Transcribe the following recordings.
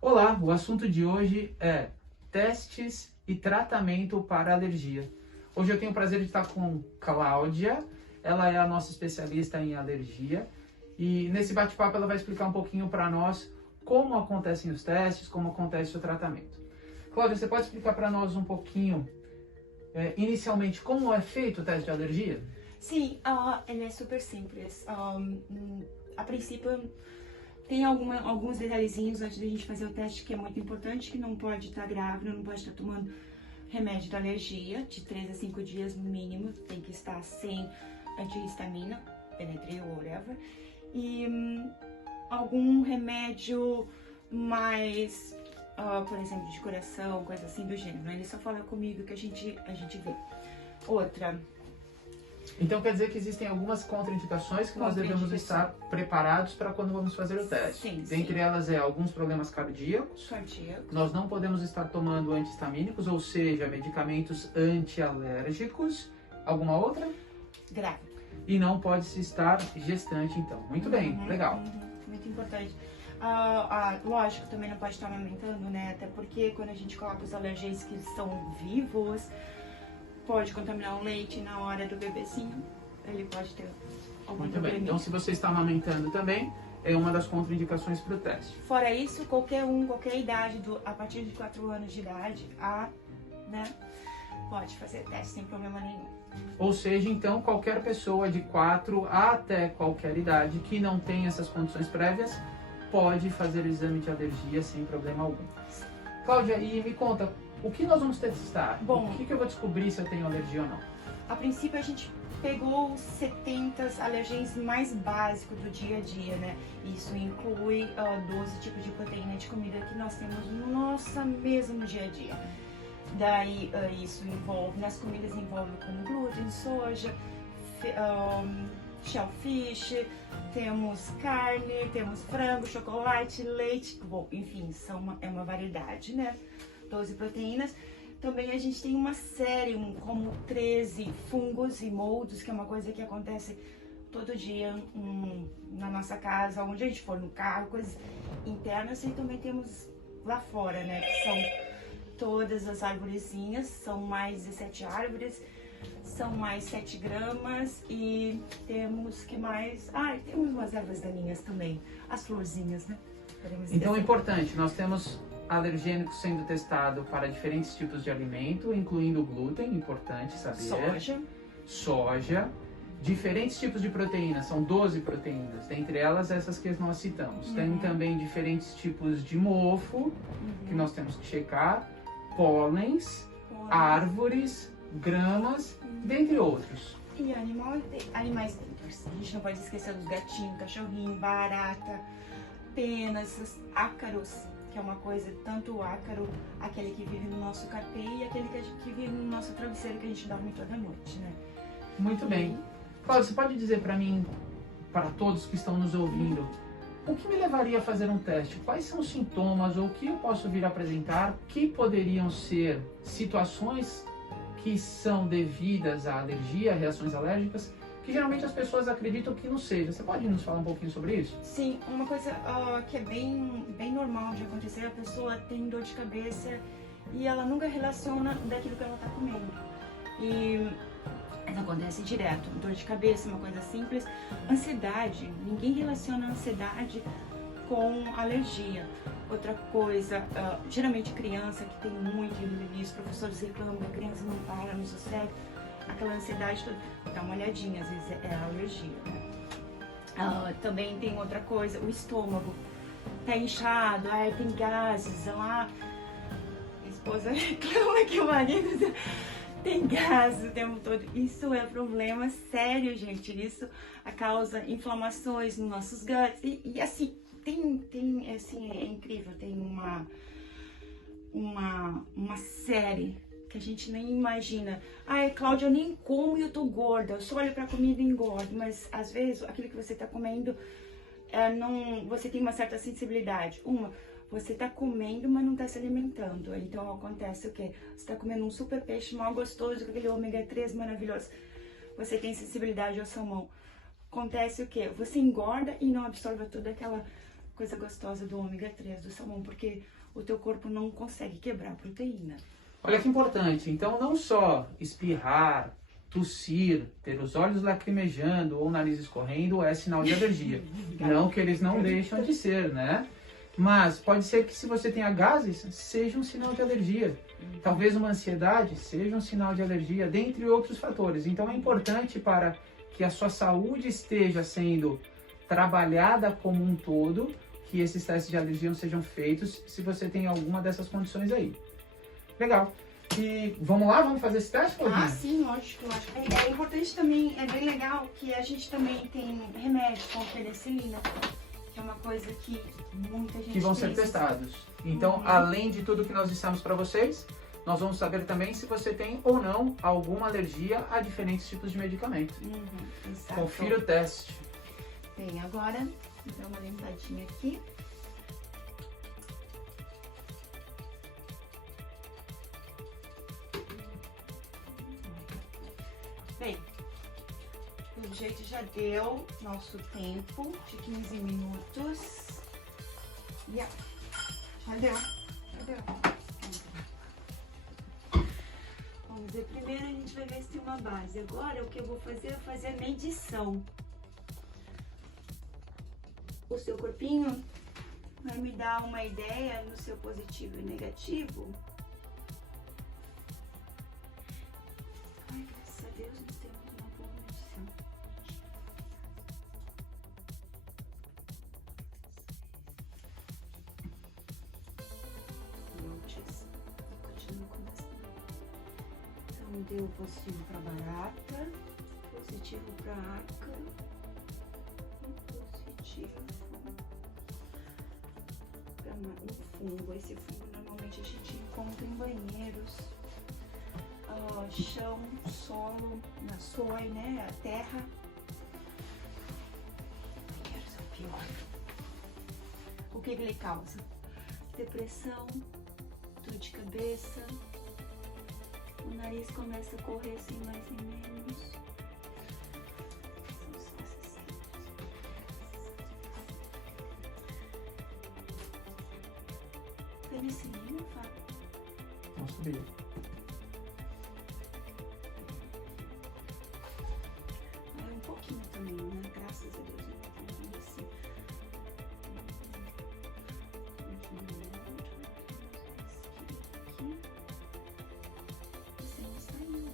Olá, o assunto de hoje é testes e tratamento para alergia. Hoje eu tenho o prazer de estar com Cláudia, ela é a nossa especialista em alergia e nesse bate-papo ela vai explicar um pouquinho para nós como acontecem os testes, como acontece o tratamento. Cláudia, você pode explicar para nós um pouquinho, inicialmente, como é feito o teste de alergia? Sim, ele é super simples. A princípio, tem alguns detalhezinhos antes da gente fazer o teste que é muito importante, que não pode estar grávida, não pode estar tomando remédio da alergia, de 3 a 5 dias no mínimo, tem que estar sem antihistamina, Benadryl ou whatever, e algum remédio mais, por exemplo, de coração, coisa assim do gênero, né? Ele só fala comigo que a gente vê. Outra... Então quer dizer que existem algumas contraindicações que nós devemos estar preparados para quando vamos fazer o teste. Sim, Dentre elas alguns problemas cardíacos. Nós não podemos estar tomando anti-histamínicos, ou seja, medicamentos antialérgicos. Alguma outra? Grávida. E não pode se estar gestante, então. Muito bem, legal. Muito importante. Lógico, também não pode estar amamentando, né? Até porque quando a gente coloca os alergênicos que estão vivos, pode contaminar o leite na hora do bebezinho, ele pode ter algum Muito problema. bem, então se você está amamentando também, é uma das contraindicações para o teste. Fora isso, qualquer idade, a partir de 4 anos de idade, né, pode fazer teste sem problema nenhum. Ou seja, então, qualquer pessoa de 4 até qualquer idade que não tem essas condições prévias, pode fazer o exame de alergia sem problema algum. Cláudia, e me conta, o que nós vamos testar? Bom, o que eu vou descobrir se eu tenho alergia ou não? A princípio a gente pegou os 70 alergêns mais básicos do dia a dia, né? Isso inclui 12 tipos de proteína de comida que nós temos no nossa mesa no dia a dia. Daí isso envolve, nas comidas envolve como glúten, soja, shellfish, temos carne, temos frango, chocolate, leite, bom, enfim, é uma variedade, né? 12 proteínas. Também a gente tem uma série, como 13 fungos e moldos, que é uma coisa que acontece todo dia na nossa casa, onde a gente for, no carro, coisas internas. E também temos lá fora, né, que são todas as arvorezinhas, são mais 17 árvores, são mais 7 gramas e temos que mais... temos umas ervas daninhas também, as florzinhas, né? Então é importante, nós temos alergênicos sendo testado para diferentes tipos de alimento, incluindo glúten, importante saber. Soja. Diferentes tipos de proteínas, são 12 proteínas, dentre elas essas que nós citamos. Tem também diferentes tipos de mofo, que nós temos que checar, pólens, árvores, gramas, dentre outros. E animais dentro. A gente não pode esquecer dos gatinhos, cachorrinho, barata, penas, ácaros, que é uma coisa, tanto o ácaro, aquele que vive no nosso carpê e aquele que vive no nosso travesseiro que a gente dorme toda noite, né? Muito bem. Cláudia, você pode dizer para mim, para todos que estão nos ouvindo, o que me levaria a fazer um teste? Quais são os sintomas ou o que eu posso vir apresentar que poderiam ser situações que são devidas à alergia, a reações alérgicas, que geralmente as pessoas acreditam que não seja. Você pode nos falar um pouquinho sobre isso? Sim, uma coisa que é bem normal de acontecer, a pessoa tem dor de cabeça e ela nunca relaciona daquilo que ela está comendo. E isso acontece direto, dor de cabeça, uma coisa simples. Ansiedade, ninguém relaciona ansiedade com alergia. Outra coisa, geralmente criança que tem muito e os professores reclamam, a criança não para, não sossega, aquela ansiedade toda, dá uma olhadinha, às vezes é alergia, né? Também tem outra coisa, o estômago tá inchado, tem gases, a esposa reclama que o marido tem gases o tempo todo. Isso é problema sério, gente. Isso causa inflamações nos nossos guts e assim, assim, é incrível, tem uma série que a gente nem imagina. Cláudia, eu nem como e eu tô gorda, eu só olho pra comida e engordo, mas às vezes aquilo que você tá comendo, você tem uma certa sensibilidade. Você tá comendo, mas não tá se alimentando. Então acontece o quê? Você tá comendo um super peixe mal gostoso, com aquele ômega 3 maravilhoso. você tem sensibilidade ao salmão, acontece o quê? Você engorda e não absorve toda aquela coisa gostosa do ômega 3 do salmão, porque o teu corpo não consegue quebrar a proteína. Olha que importante. Então, não só espirrar, tossir, ter os olhos lacrimejando ou o nariz escorrendo é sinal de alergia. Não que eles não deixam de ser, né? Mas pode ser que se você tenha gases, seja um sinal de alergia. Talvez uma ansiedade seja um sinal de alergia, dentre outros fatores. Então é importante para que a sua saúde esteja sendo trabalhada como um todo, que esses testes de alergia não sejam feitos se você tem alguma dessas condições aí. Legal. E vamos lá, vamos fazer esse teste, Claudinha? Ah, sim, lógico. É importante também, é bem legal que a gente também tem remédio com penicilina, que é uma coisa que muita gente que vão ser precisa. testados. Então, além de tudo que nós dissemos para vocês, nós vamos saber também se você tem ou não alguma alergia a diferentes tipos de medicamento. Exato. Confira o teste. Bem, agora, vou dar uma limpadinha aqui. Bem, pelo jeito já deu nosso tempo de 15 minutos. Já deu. Vamos ver, primeiro a gente vai ver se tem uma base. Agora o que eu vou fazer é fazer a medição. O seu corpinho vai me dar uma ideia no seu positivo e negativo. Ai, graças a Deus, nós temos uma boa medição. Continua com essa. Então, deu positivo para barata, positivo para ácaro, positivo para um fungo. Esse fungo normalmente a gente encontra em banheiros, chão, solo, na soil, né? A terra. Quero ser o pior. O que ele causa? Depressão, dor de cabeça, o nariz começa a correr sem mais nem menos. São só essas síntoma. Penicilina, Fábio? Não sabia. Um pouquinho também, né? Graças a Deus, eu não tô vendo assim. Você não saiu.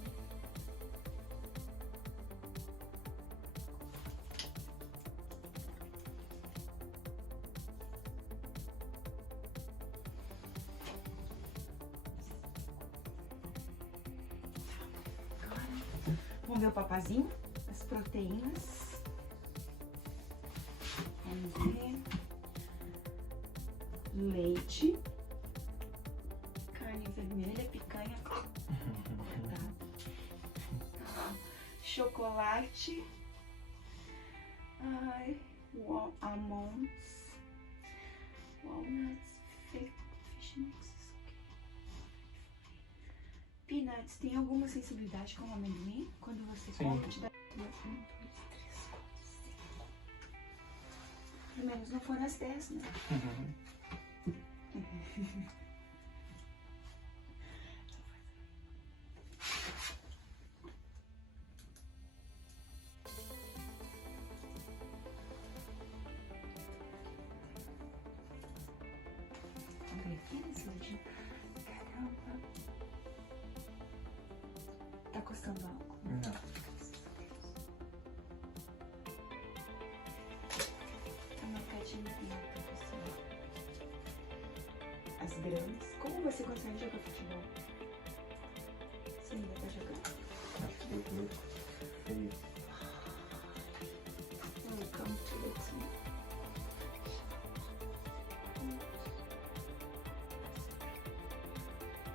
Agora, vamos ver o papazinho? As proteínas. Vamos ver. Leite. Carne vermelha, picanha. Chocolate. Ai, almonds. Walnuts. Fish mixes. Peanuts. Tem alguma sensibilidade com o amendoim? Quando você come, te dá... Pelo menos não foram as 10, né? Caramba. Tá custando algo? Não. As gramas. Como você consegue jogar futebol? Você ainda tá jogando? Acho que eu feio. Welcome to the team.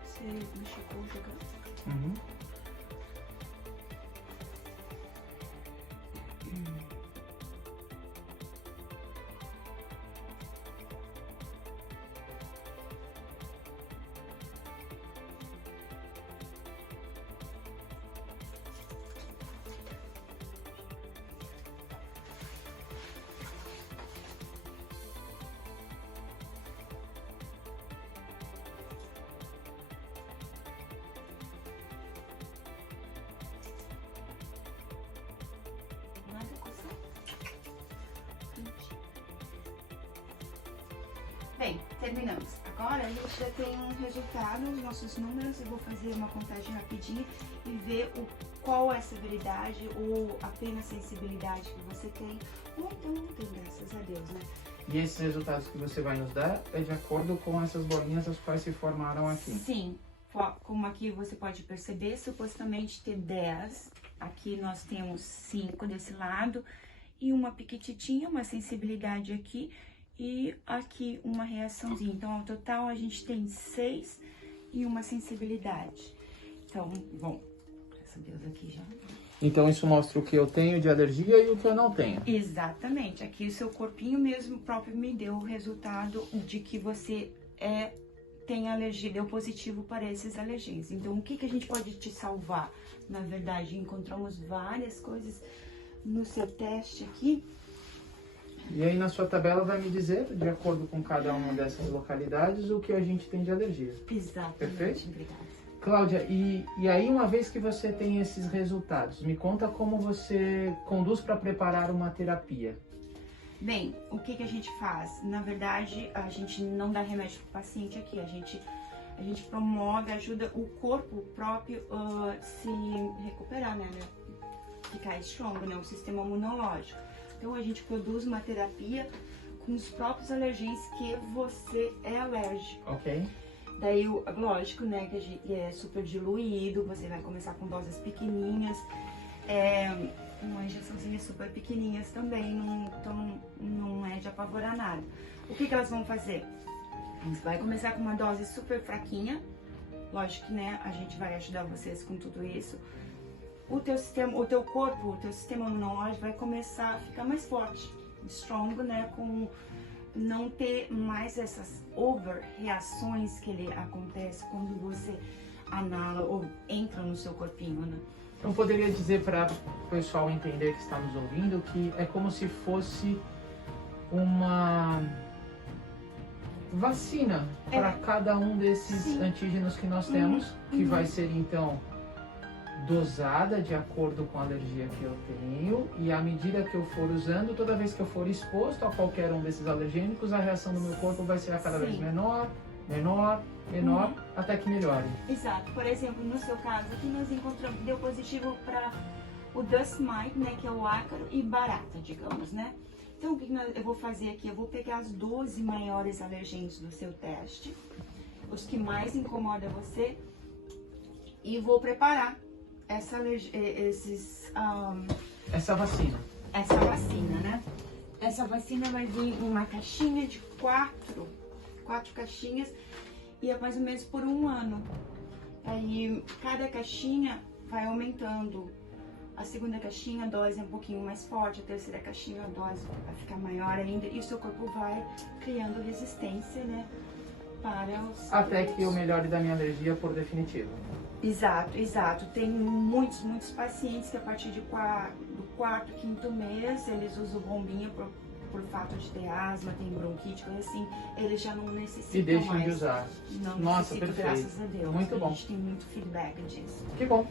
Você machucou jogando? Bem, terminamos. Agora a gente já tem um resultado, os nossos números. Eu vou fazer uma contagem rapidinha e ver qual é a severidade ou apenas sensibilidade que você tem. Ou então não tem, graças a Deus, né? E esses resultados que você vai nos dar é de acordo com essas bolinhas as quais se formaram aqui? Sim. Como aqui você pode perceber, supostamente ter 10. Aqui nós temos 5 desse lado e uma piquititinha, uma sensibilidade aqui. E aqui uma reaçãozinha. Então, ao total, a gente tem 6 e uma sensibilidade. Então, bom, essa Deus aqui já... Então, isso mostra o que eu tenho de alergia e o que eu não tenho. Exatamente. Aqui o seu corpinho mesmo próprio me deu o resultado de que você tem alergia, deu positivo para esses alergenos. Então, o que a gente pode te salvar? Na verdade, encontramos várias coisas no seu teste aqui. E aí na sua tabela vai me dizer, de acordo com cada uma dessas localidades, o que a gente tem de alergia. Exatamente. Perfeito? Obrigada. Cláudia, e aí uma vez que você tem esses resultados, me conta como você conduz para preparar uma terapia. Bem, o que a gente faz? Na verdade, a gente não dá remédio para o paciente aqui, a gente promove, ajuda o corpo próprio se recuperar, né? Ficar strong, né? O sistema imunológico. Então, a gente produz uma terapia com os próprios alergenos que você é alérgico. Ok. Daí, lógico, né, que é super diluído, você vai começar com doses pequenininhas. Uma injeçãozinha super pequenininhas também, então não é de apavorar nada. O que elas vão fazer? Você vai começar com uma dose super fraquinha. Lógico que, né, a gente vai ajudar vocês com tudo isso. O teu corpo, o teu sistema imunológico vai começar a ficar mais forte, strong, né, com não ter mais essas over-reações que ele acontece quando você anala ou entra no seu corpinho, né? Então poderia dizer para o pessoal entender que está nos ouvindo que é como se fosse uma vacina para cada um desses antígenos que nós temos, que vai ser então dosada de acordo com a alergia que eu tenho, e à medida que eu for usando, toda vez que eu for exposto a qualquer um desses alergênicos, a reação do meu corpo vai ser a cada vez menor, até que melhore. Exato. Por exemplo, no seu caso aqui nós encontramos, deu positivo para o dust mite, né, que é o ácaro, e barata, digamos, né? Então, o que eu vou fazer aqui? Eu vou pegar os 12 maiores alergênicos do seu teste, os que mais incomodam você, e vou preparar essa vacina. Essa vacina, né? Essa vacina vai vir em uma caixinha de 4 caixinhas, e é mais ou menos por 1 ano. Aí cada caixinha vai aumentando. A segunda caixinha a dose é um pouquinho mais forte, a terceira caixinha a dose vai ficar maior ainda, e o seu corpo vai criando resistência, né? Para os... Até que eu melhore da minha alergia por definitivo. Exato. Tem muitos pacientes que a partir do 4º, 5º mês, eles usam bombinha por fato de ter asma, tem bronquite, coisa assim, eles já não necessitam e deixam mais. De usar. Não Nossa, necessitam, perfeito. graças a Deus. Muito bom. A gente tem muito feedback disso. Que bom.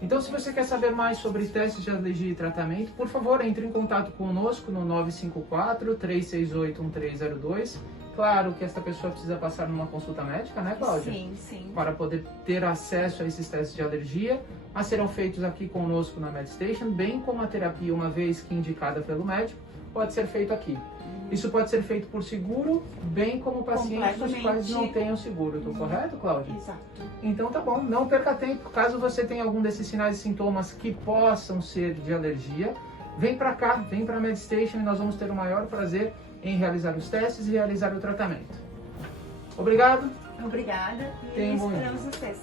Então, se você quer saber mais sobre testes de alergia e tratamento, por favor, entre em contato conosco no 954-368-1302. Claro que esta pessoa precisa passar numa consulta médica, né, Cláudia? Sim. Para poder ter acesso a esses testes de alergia, serão feitos aqui conosco na MedStation, bem como a terapia, uma vez que indicada pelo médico, pode ser feito aqui. Isso pode ser feito por seguro, bem como pacientes os quais não tenham seguro. Estou correto, Cláudia? Exato. Então tá bom, não perca tempo. Caso você tenha algum desses sinais e sintomas que possam ser de alergia, vem para cá, vem para a MedStation, e nós vamos ter o maior prazer em realizar os testes e realizar o tratamento. Obrigado. Obrigada. Tenha um bom dia. Esperamos vocês.